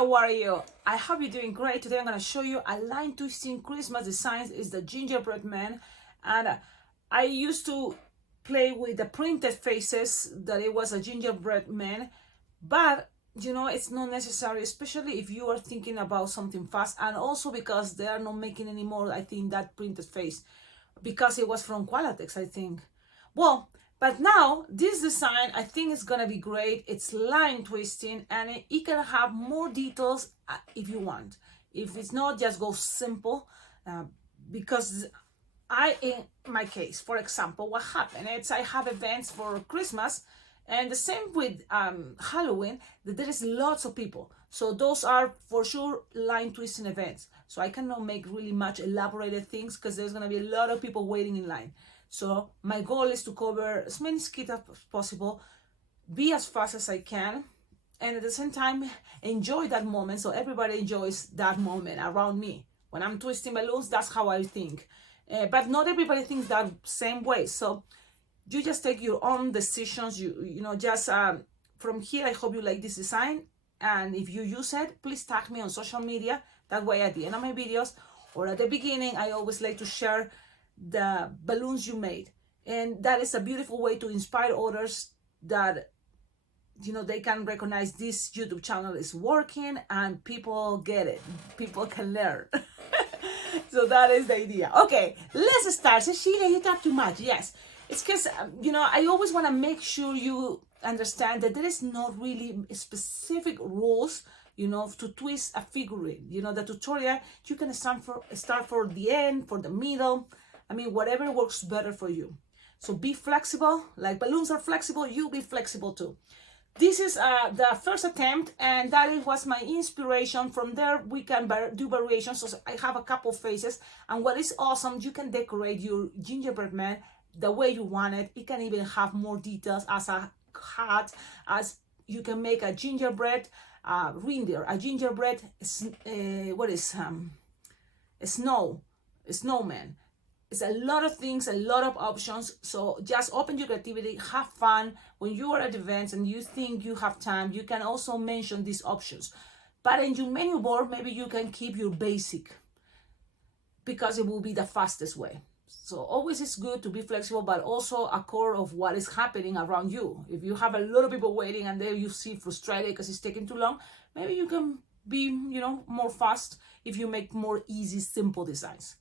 how are you? I hope you're doing great. Today I'm going to show you a line twisting Christmas designs. Is the gingerbread man, and I used to play with the printed faces that it was a gingerbread man, but you know it's not necessary, especially if you are thinking about something fast, and also because they are not making anymore, I think, that printed face, because it was from Qualatex, I think. Well, but now this design, I think, is gonna be great. It's line twisting, and it can have more details if you want. If it's not, just go simple, because in my case, for example, what happened, it's I have events for Christmas, and the same with Halloween, that there is lots of people. So those are for sure line twisting events. So I cannot make really much elaborated things because there's gonna be a lot of people waiting in line. So my goal is to cover as many skits as possible, be as fast as I can, and at the same time enjoy that moment, so everybody enjoys that moment around me. When I'm twisting balloons, that's how I think. But not everybody thinks that same way. So you just take your own decisions. You know, just from here, I hope you like this design. And if you use it, please tag me on social media. That way at the end of my videos or at the beginning, I always like to share the balloons you made. And that is a beautiful way to inspire others, that you know they can recognize this YouTube channel is working and people get it, people can learn. So that is the idea. Okay, let's start. Cecilia, you talk too much. Yes, it's because you know, I always want to make sure you understand that there is not really specific rules, you know, to twist a figurine. You know, the tutorial, you can start for the end, for the middle. I mean, whatever works better for you. So be flexible. Like balloons are flexible, you be flexible too. This is the first attempt, and that was my inspiration. From there, we can do variations. So I have a couple faces, and what is awesome, you can decorate your gingerbread man the way you want it. It can even have more details as a hat, as you can make a gingerbread reindeer, a gingerbread a snowman. It's a lot of things, a lot of options. So just open your creativity, have fun. When you are at events and you think you have time, you can also mention these options. But in your menu board, maybe you can keep your basic, because it will be the fastest way. So always it's good to be flexible, but also a core of what is happening around you. If you have a lot of people waiting and then you see frustrated because it's taking too long, maybe you can be, you know, more fast if you make more easy, simple designs.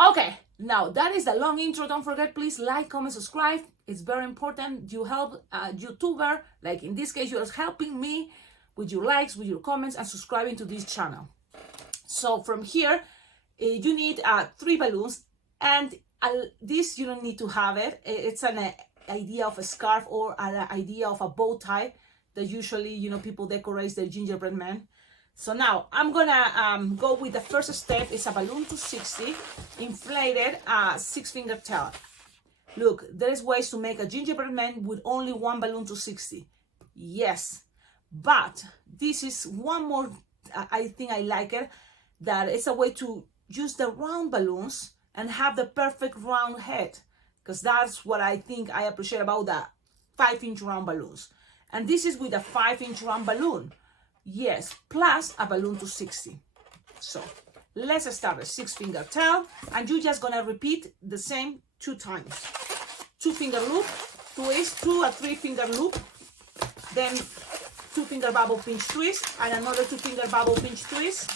Okay, now that is the long intro. Don't forget, please like, comment, subscribe. It's very important. You help a YouTuber, like in this case, you're helping me with your likes, with your comments, and subscribing to this channel. So from here, you need 3 balloons, and this you don't need to have it. It's an idea of a scarf or an idea of a bow tie that usually, you know, people decorate their gingerbread man. So now I'm gonna go with the first step. It's a balloon to 60, inflated 6-finger tail. Look, there's ways to make a gingerbread man with only 1 balloon to 60. Yes, but this is one more, I think I like it, that it's a way to use the round balloons and have the perfect round head, because that's what I think I appreciate about the 5-inch round balloons. And this is with a 5-inch round balloon. Yes, plus a balloon to 60. So let's start with 6-finger tail, and you're just gonna repeat the same 2 times. 2-finger loop, twist, 2 or 3-finger loop, then 2-finger bubble pinch twist, and another 2-finger bubble pinch twist,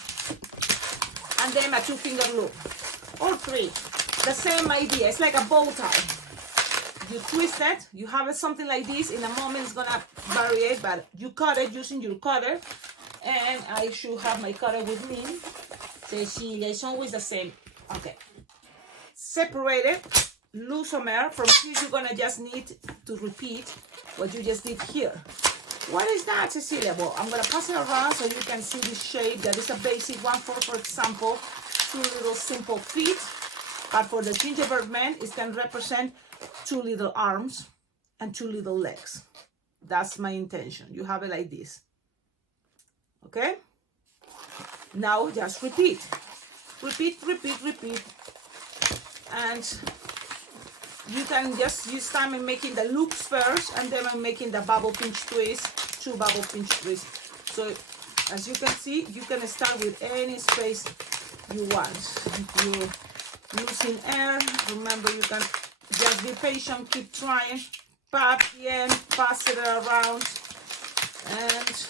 and then a 2-finger loop, or 3. The same idea. It's like a bow tie. You twist it, you have it something like this. In a moment it's gonna vary, but you cut it using your cutter, and I should have my cutter with me. Cecilia, it's always the same. Okay, separate it, lose some air. From here you're gonna just need to repeat what you just did here. What is that, Cecilia? Well, I'm gonna pass it around so you can see the shape. That is a basic one for example, 2 little simple feet, but for the gingerbread man it can represent 2 little arms and 2 little legs. That's my intention. You have it like this. Okay? Now just repeat. Repeat. And you can just use time in making the loops first, and then I'm making the bubble pinch twist, 2 bubble pinch twists. So as you can see, you can start with any space you want. If you're losing air, remember you can just be patient, keep trying, pop the end, pass it around. And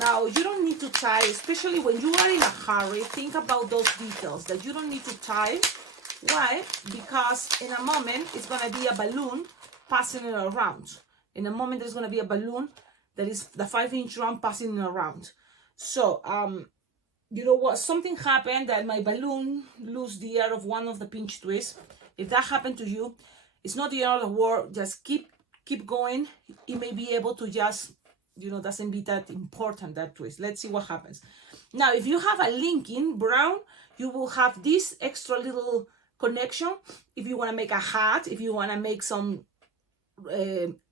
now you don't need to tie, especially when you are in a hurry. Think about those details that you don't need to tie. Why? Because in a moment it's going to be a balloon passing it around. In a moment there's going to be a balloon that is the 5-inch round passing it around. So you know what, something happened that my balloon lose the air of one of the pinch twists. If that happened to you, it's not the end of the world. Just keep going. It may be able to just, you know, doesn't be that important, that twist. Let's see what happens. Now if you have a linking brown, you will have this extra little connection. If you want to make a hat, if you want to make some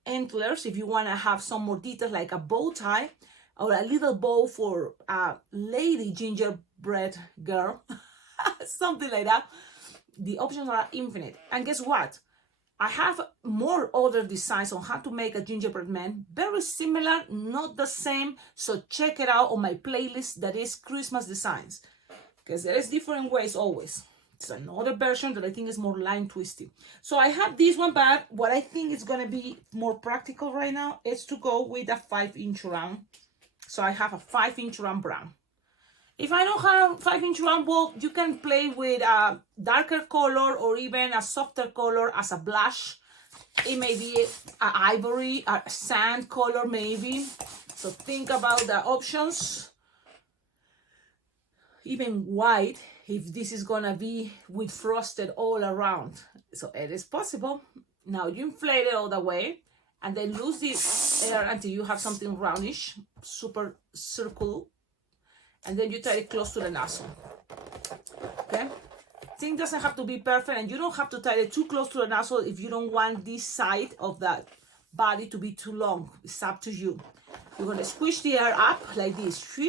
antlers, if you want to have some more details like a bow tie or a little bow for a lady gingerbread girl, something like that, the options are infinite. And guess what? I have more other designs on how to make a gingerbread man. Very similar, not the same. So check it out on my playlist that is Christmas designs, because there is different ways always. It's another version that I think is more line twisty. So I have this one, but what I think is going to be more practical right now is to go with a 5-inch round. So I have a 5-inch round brown. If I don't have 5-inch round, well, you can play with a darker color or even a softer color as a blush. It may be an ivory, a sand color maybe. So think about the options. Even white, if this is gonna be with frosted all around. So it is possible. Now you inflate it all the way and then lose the air until you have something roundish, super circular. And then you tie it close to the nozzle. Okay? Thing doesn't have to be perfect, and you don't have to tie it too close to the nozzle if you don't want this side of the body to be too long. It's up to you. You're going to squish the air up like this,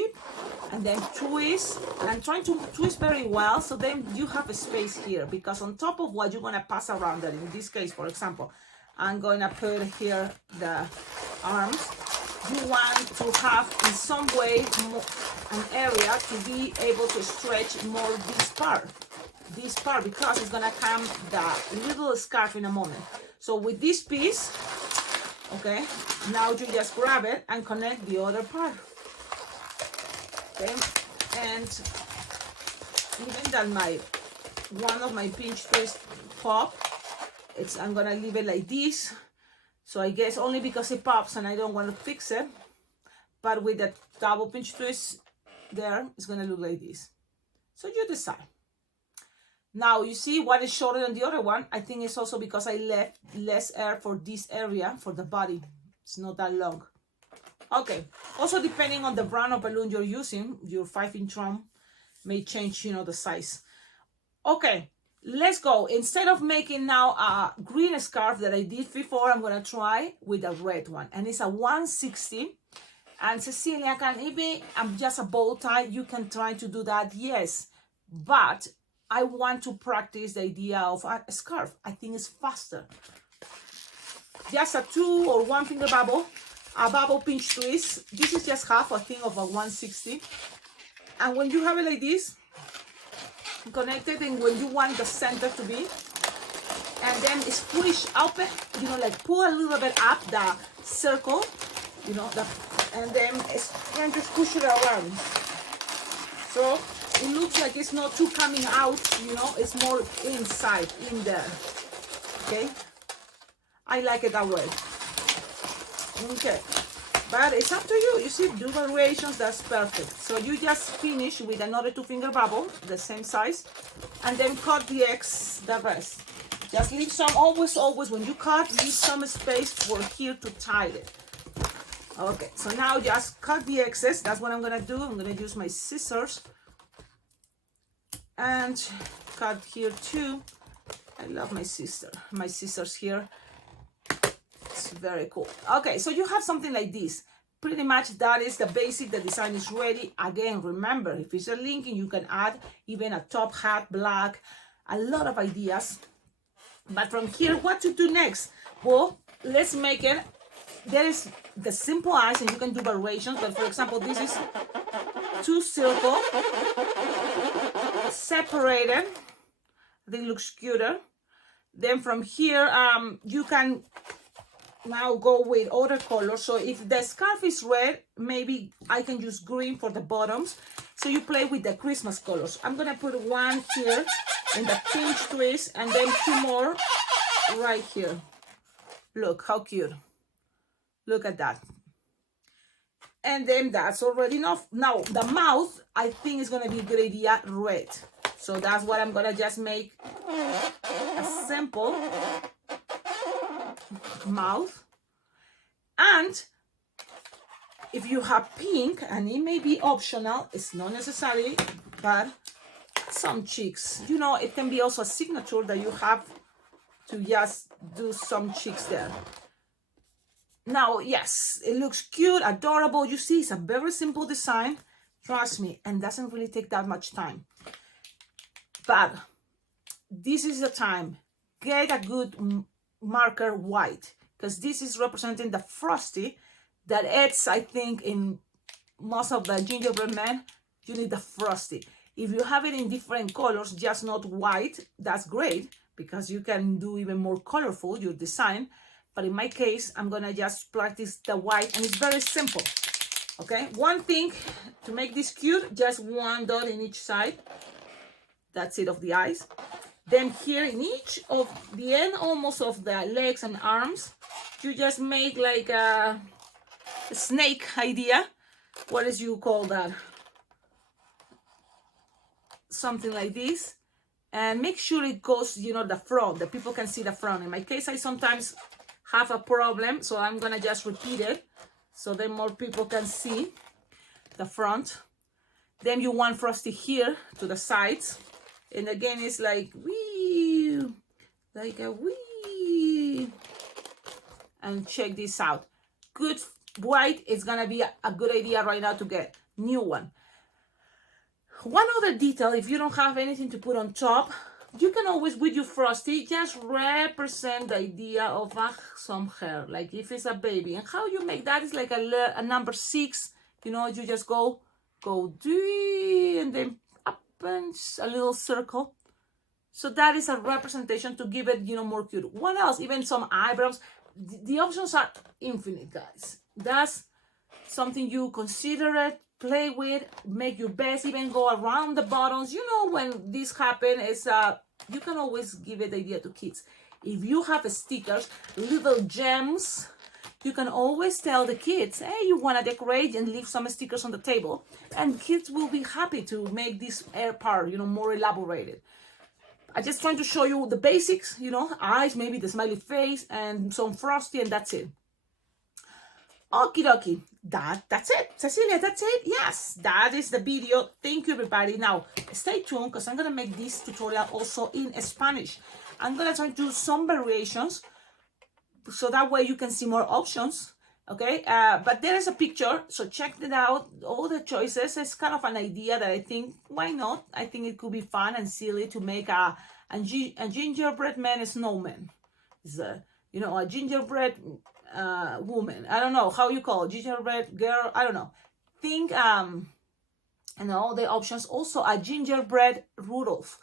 and then twist. And I'm trying to twist very well, so then you have a space here, because on top of what you're going to pass around, that in this case, for example, I'm going to put here the arms. You want to have in some way an area to be able to stretch more this part, because it's going to come the little scarf in a moment. So with this piece, okay, now you just grab it and connect the other part. Okay, and even that one of my pinch twist pop, I'm gonna leave it like this. So I guess only because it pops and I don't want to fix it, but with the double pinch twist there, it's gonna look like this. So you decide. Now you see one is shorter than the other one. I think it's also because I left less air for this area, for the body. It's not that long. Okay, also depending on the brand of balloon you're using, your 5-inch round may change, you know, the size. Okay, let's go. Instead of making now a green scarf that I did before, I'm gonna try with a red one, and it's a 160. And Cecilia, can it be just a bow tie? You can try to do that, yes, but I want to practice the idea of a scarf. I think it's faster. Just a 2 or 1 finger bubble, a bubble pinch twist. This is just half a thing of a 160. And when you have it like this, connected, and when you want the center to be, and then squish up it, you know, like pull a little bit up the circle, you know, and then trying to push it around. So it looks like it's not too coming out, you know, it's more inside, in there. Okay, I like it that way. Okay, but it's up to you. You see, do variations, that's perfect. So you just finish with another 2 finger bubble, the same size, and then cut the rest. Just leave some, always when you cut, leave some space for here to tie it. Okay, so now just cut the excess. That's what I'm gonna do. I'm gonna use my scissors and cut here too. I love my scissors here. It's very cool. Okay, so you have something like this. Pretty much that is the basic. The design is ready. Again, remember, if it's a linking, you can add even a top hat, black, a lot of ideas. But from here, what to do next? Well, let's make it there is the simple eyes, and you can do variations. But for example, this is 2 circles separated. They look cuter. Then from here, you can now go with other colors. So if the scarf is red, maybe I can use green for the bottoms. So you play with the Christmas colors. I'm gonna put one here in the pinch twist, and then 2 more right here. Look how cute. Look at that. And then that's already enough. Now the mouth, I think is gonna be a good idea, red. So that's what I'm gonna just make a simple mouth. And if you have pink, and it may be optional, it's not necessary, but some cheeks, you know, it can be also a signature that you have to just do some cheeks there. Now, yes, it looks cute, adorable. You see, it's a very simple design, trust me, and doesn't really take that much time. But this is the time. Get a good marker white, because this is representing the frosty that adds, I think, in most of the gingerbread men, you need the frosty. If you have it in different colors, just not white, that's great, because you can do even more colorful your design. But in my case, I'm gonna just practice the white, and it's very simple. Okay, one thing to make this cute, just 1 dot in each side. That's it, of the eyes. Then here in each of the end, almost of the legs and arms, you just make like a snake idea. What is you call that? Something like this. And make sure it goes, you know, the front, that people can see the front. In my case, I sometimes have a problem, so I'm gonna just repeat it so then more people can see the front. Then you want frosty here to the sides, and again it's like wee, like a wee. And check this out. Good white is gonna be a good idea right now to get new one. One other detail, if you don't have anything to put on top, you can always, with your frosty, just represent the idea of some hair, like if it's a baby. And how you make that is like a number 6, you know, you just go and then up and a little circle. So that is a representation to give it, you know, more cute. What else? Even some eyebrows. The options are infinite, guys. That's something you consider it, play with, make your best, even go around the buttons. You know, when this happens, it's you can always give it the idea to kids. If you have stickers, little gems, you can always tell the kids, hey, you want to decorate, and leave some stickers on the table, and kids will be happy to make this air part, you know, more elaborated. I just trying to show you the basics, you know, eyes, maybe the smiley face, and some frosty, and that's it. Okie dokie, that's it. Cecilia, that's it. Yes, that is the video. Thank you, everybody. Now, stay tuned, because I'm going to make this tutorial also in Spanish. I'm going to try to do some variations, so that way you can see more options, okay? But there is a picture, so check it out. All the choices. It's kind of an idea that I think, why not? I think it could be fun and silly to make a gingerbread man, a snowman. It's you know, a gingerbread woman. I don't know how you call it, gingerbread girl. I don't know. Think and all the options. Also a gingerbread Rudolph.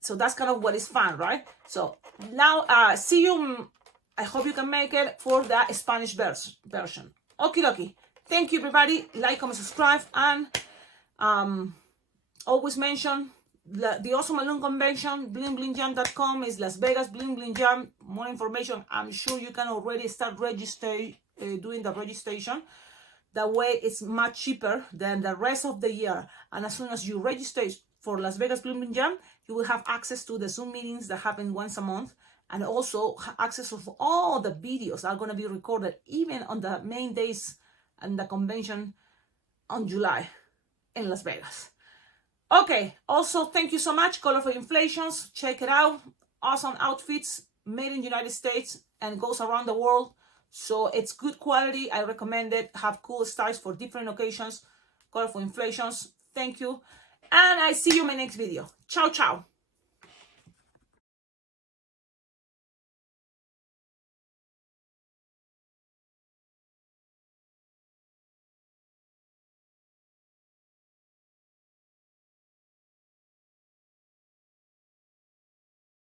So that's kind of what is fun, right? So now see you. I hope you can make it for the Spanish version. Okie dokie. Thank you, everybody. Like, comment, subscribe, and always mention the Awesome Balloon Convention. BlingBlingJam.com is Las Vegas Bling Bling Jam. More information. I'm sure you can already start doing the registration. That way, it's much cheaper than the rest of the year. And as soon as you register for Las Vegas Bling Bling Jam, you will have access to the Zoom meetings that happen once a month. And also access of all the videos are going to be recorded even on the main days and the convention on July in Las Vegas. Okay, also thank you so much, Colorful Inflations. Check it out. Awesome outfits made in the United States and goes around the world. So it's good quality. I recommend it. Have cool styles for different occasions. Colorful Inflations. Thank you. And I see you in my next video. Ciao, ciao.